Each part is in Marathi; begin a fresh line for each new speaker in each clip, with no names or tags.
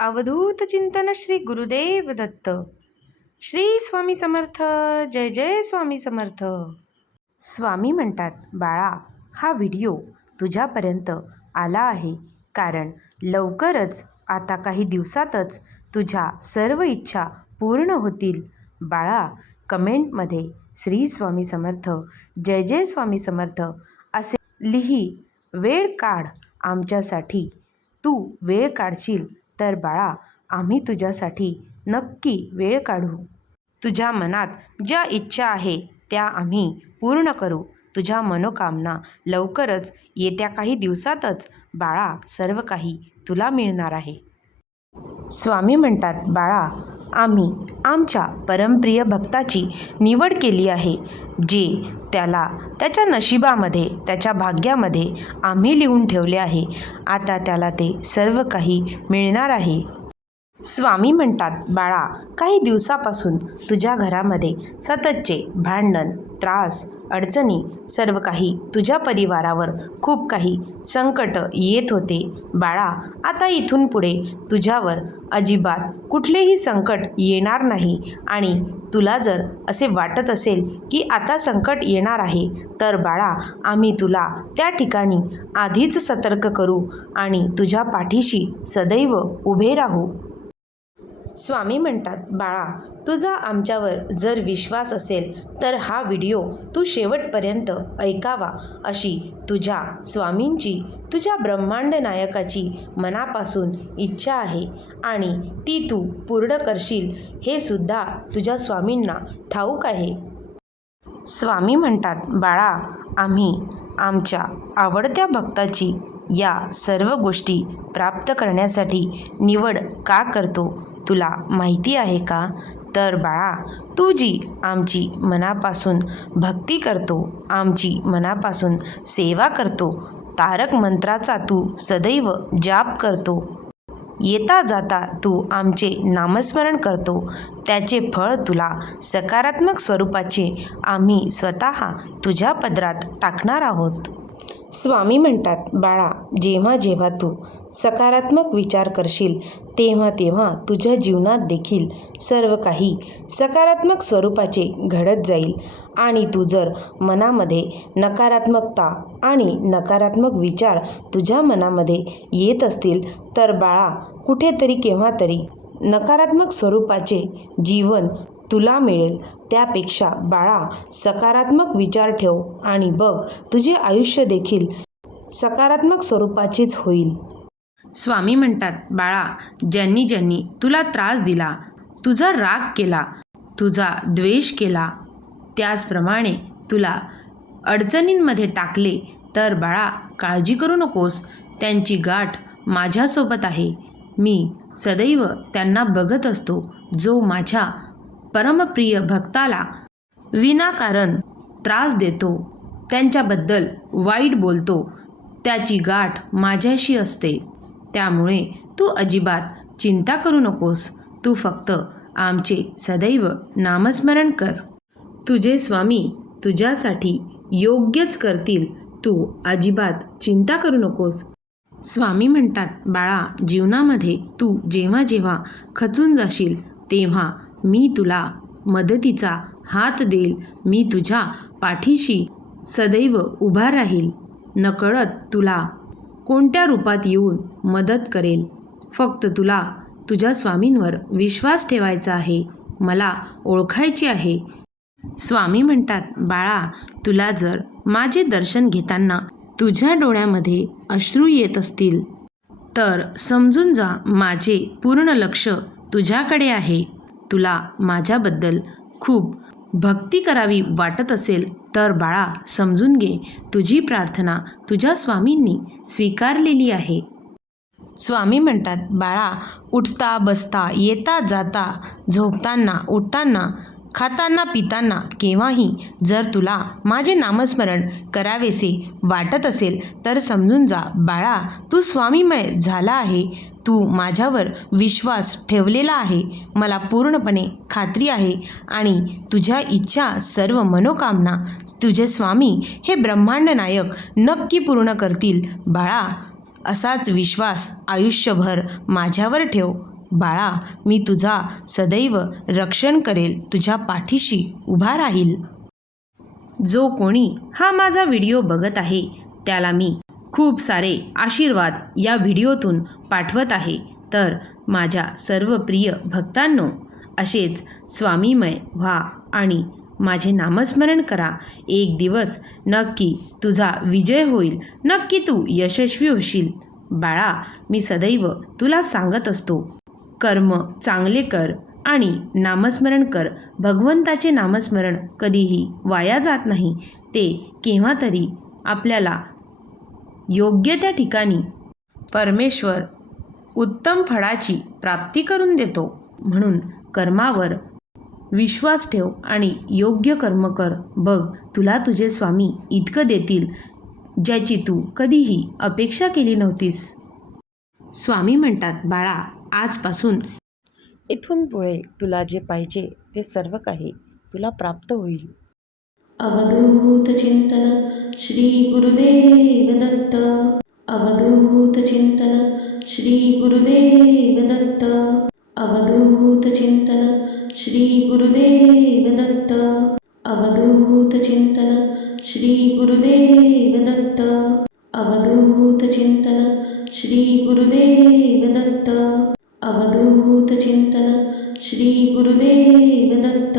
अवधूत चिंतन श्री गुरुदेव दत्त. श्री स्वामी समर्थ जय जय स्वामी समर्थ. स्वामी म्हणतात बाळा हा व्हिडिओ तुझ्यापर्यंत आला आहे. कारण लवकरच आता काही दिवसातच तुझ्या सर्व इच्छा पूर्ण होतील. बाळा कमेंटमध्ये श्री स्वामी समर्थ जय जय स्वामी समर्थ असे लिही. वेळ काढ आमच्यासाठी. तू वेळ काढशील तर बाळा आम्ही तुझ्यासाठी नक्की वेळ काढू. तुझ्या मनात ज्या इच्छा आहे त्या आम्ही पूर्ण करू. तुझ्या मनोकामना लवकरच येत्या काही दिवसातच बाळा सर्व काही तुला मिळणार आहे. स्वामी म्हणतात बाळा आम्ही आमच्या परमप्रिय भक्ताची निवड केली आहे जे त्याला त्याच्या नशिबामध्ये त्याच्या भाग्यामध्ये आम्ही लिहून ठेवले आहे. आता त्याला ते सर्व काही मिळणार आहे. स्वामी म्हणतात बाळा काही दिवसापासून तुझ्या घरामध्ये सततचे भांडण त्रास अडचणी सर्व काही तुझ्या परिवारावर खूप काही संकट येत होते. बाळा आता इथून पुढे तुझ्यावर अजिबात कुठलेही संकट येणार नाही आणि तुला जर असे वाटत असेल की आता संकट येणार आहे तर बाळा आम्ही तुला त्या ठिकाणी आधीच सतर्क करू आणि तुझ्या पाठीशी सदैव उभे राहू. स्वामी म्हणतात बाळा तुझा आमच्यावर जर विश्वास असेल तर हा व्हिडिओ तू शेवटपर्यंत ऐकावा अशी तुझ्या स्वामींची तुझ्या ब्रह्मांड नायकाची मनापासून इच्छा आहे आणि ती तू पूर्ण करशील हे सुद्धा तुझ्या स्वामींना ठाऊक आहे. स्वामी म्हणतात बाळा आम्ही आमच्या आवडत्या भक्ताची या सर्व गोष्टी प्राप्त करण्यासाठी निवड का करतो? तुला माहिती आहे का? तर बाळा तू जी आमची मनापासून भक्ती करतो आमची मनापासून सेवा करतो तारक मंत्राचा तू सदैव जाप करतो. येता जाता तू आमचे नामस्मरण करतो. त्याचे फळ तुला सकारात्मक स्वरूपाचे आम्ही स्वतः तुझ्या पदरात टाकणार आहोत. स्वामी म्हणतात बाळा जेव्हा जेव्हा तू सकारात्मक विचार करशील तेव्हा तेव्हा तुझ्या जीवनात देखील सर्व काही सकारात्मक स्वरूपाचे घडत जाईल. आणि तू जर मनामध्ये नकारात्मकता आणि नकारात्मक विचार तुझ्या मनामध्ये येत असतील तर बाळा कुठेतरी केव्हा तरी नकारात्मक स्वरूपाचे जीवन तुला मिळेल. त्यापेक्षा बाळा सकारात्मक विचार ठेव आणि बघ तुझे आयुष्य देखील सकारात्मक स्वरूपाचेच होईल. स्वामी म्हणतात बाळा ज्यांनी ज्यांनी तुला त्रास दिला तुझा राग केला तुझा द्वेष केला त्याचप्रमाणे तुला अडचणींमध्ये टाकले तर बाळा काळजी करू नकोस. त्यांची गाठ माझ्यासोबत आहे. मी सदैव त्यांना बघत असतो जो माझ्या परमप्रिय भक्ताला विनाकारण त्रास देतो. त्यांच्याबद्दल वाईट बोलतो. त्याची गाठ माझ्याशी असते. त्यामुळे तू अजिबात चिंता करू नकोस. तू फक्त आमचे सदैव नामस्मरण कर. तुझे स्वामी तुझ्यासाठी योग्यच करतील. तू अजिबात चिंता करू नकोस. स्वामी म्हणतात बाळा जीवनामध्ये तू जेव्हा जेव्हा खचून जाशील तेव्हा मी तुला मदतीचा हात देईल. मी तुझ्या पाठीशी सदैव उभा राहील. नकळत तुला कोणत्या रूपात येऊन मदत करेल? फक्त तुला तुझ्या स्वामींवर विश्वास ठेवायचा आहे. मला ओळखायची आहे. स्वामी म्हणतात बाळा तुला जर माझे दर्शन घेताना तुझ्या डोळ्यामध्ये अश्रू येत असतील तर समजून जा माझे पूर्ण लक्ष तुझ्याकडे आहे. तुला माझ्याबद्दल खूप भक्ती करावी वाटत असेल तर बाळा समजून घे. तुझी प्रार्थना तुझ्या स्वामींनी स्वीकारलेली आहे. स्वामी म्हणतात बाळा उठता बसता येता जाता झोपताना उठताना खाताना पिताना केव्हाही जर तुला माझे नामस्मरण करावेसे वाटत असेल तर समजून जा. बाळा तू स्वामीमय झाला आहे. तू माझ्यावर विश्वास ठेवलेला आहे मला पूर्णपणे खात्री आहे आणि तुझ्या इच्छा सर्व मनोकामना तुझे स्वामी हे ब्रह्मांड नायक नक्की पूर्ण करतील. बाळा असाच विश्वास आयुष्यभर माझ्यावर ठेव. बाळा मी तुझा सदैव रक्षण करेल तुझ्या पाठीशी उभा राहील. जो कोणी हा माझा व्हिडिओ बघत आहे त्याला मी खूप सारे आशीर्वाद या व्हिडिओतून पाठवत आहे. तर माझ्या सर्व प्रिय भक्तांनो असेच स्वामीमय व्हा आणि माझे नामस्मरण करा. एक दिवस नक्की तुझा विजय होईल. नक्की तू यशस्वी होशील. बाळा मी सदैव तुला सांगत असतो. कर्म चांगले कर आणि नामस्मरण कर. भगवंताचे नामस्मरण कधीही वाया जात नाही. ते केव्हा तरी आपल्याला योग्य त्या ठिकाणी. परमेश्वर उत्तम फळाची प्राप्ती करून देतो म्हणून कर्मावर विश्वास ठेव आणि योग्य कर्म कर. बघ तुला तुझे स्वामी इतकं देतील ज्याची तू कधीही अपेक्षा केली नव्हतीस. स्वामी म्हणतात बाळा आजपासून इथून पुढे तुला जे पाहिजे ते सर्व काही तुला प्राप्त होईल.
अवधूतचिन्तन श्रीगुरुदेव दत्त अवधूतचिन्तन श्रीगुरुदेव दत्त अवधूतचिन्तन श्रीगुरुदेव दत्त अवधूतचिन्तन श्रीगुरुदेव दत्त अवधूतचिन्तन श्रीगुरुदेव दत्त अवधूतचिन्तन श्रीगुरुदेव दत्त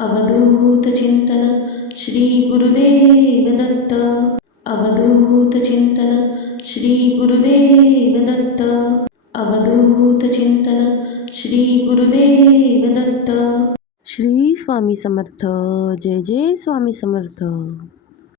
अभदूत चिंत श्री गुरुदेव दंत अवधूत चिंत श्री गुरुदेव अवधूतचिन्तन अवधूत अवधूतचिन्तन श्री गुरुदेव श्रीगुरुदेवदत्त। श्री स्वामी समर्थ जय जय स्वामी समर्थ।